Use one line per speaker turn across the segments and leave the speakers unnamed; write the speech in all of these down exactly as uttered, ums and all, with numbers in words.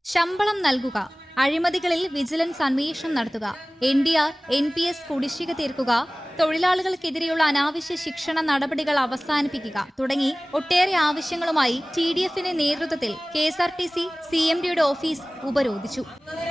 ശമ്പളം നൽകുക, അഴിമതികളിൽ വിജിലൻസ് അന്വേഷണം നടത്തുക, N D R N P S കുടിശ്ശിക തീർക്കുക, തൊഴിലാളികൾക്കെതിരെയുള്ള അനാവശ്യ ശിക്ഷണ നടപടികൾ അവസാനിപ്പിക്കുക തുടങ്ങി ഒട്ടേറെ ആവശ്യങ്ങളുമായി ടി ഡി എഫിന്റെ നേതൃത്വത്തിൽ K S R T C C M ഡിയുടെ ഓഫീസ് ഉപരോധിച്ചു.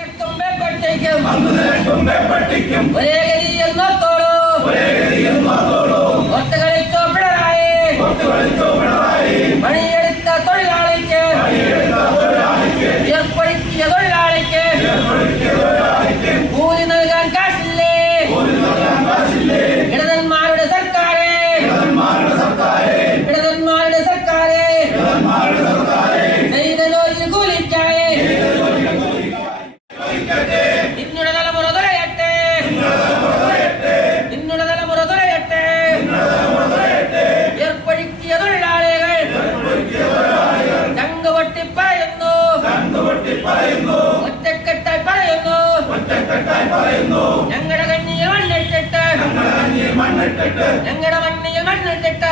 ഞങ്ങളുടെ കണ്ണിയിൽ മണ്ണിട്ടിട്ട് ഞങ്ങളുടെ മണ്ണിൽ മണ്ണിട്ടിട്ട്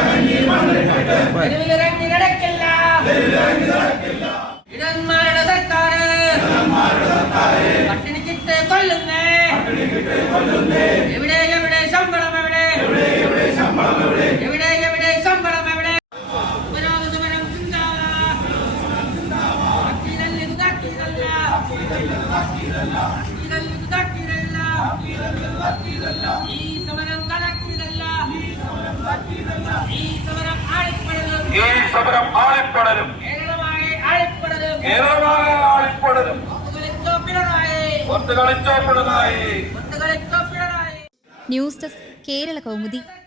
കണ്ണി കിടക്കില്ല ഇടന്മാരുടെ സർക്കാർ പട്ടിണിക്കിട്ട് കൊല്ലുന്നേ. എവിടെ എവിടെ ശമ്പളം എവിടെ എവിടെ എവിടെ ശമ്പളം എവിടെ? സമരം ഈ സമരം കലക്കിയതല്ല, ഈ സമരം ആളിപ്പടരും,
ഈ സമരം ആളിപ്പടരും,
കേരളമായി ആളിപ്പടരും,
കേരളമായി ആളിപ്പടരും.
ഒത്തുകളിച്ചോ പിണറായി,
ഒത്തുകളിച്ചോ പിണറായി,
ഒത്തുകളിച്ചോ പിണറായി.
News desk Kerala Kaumudi.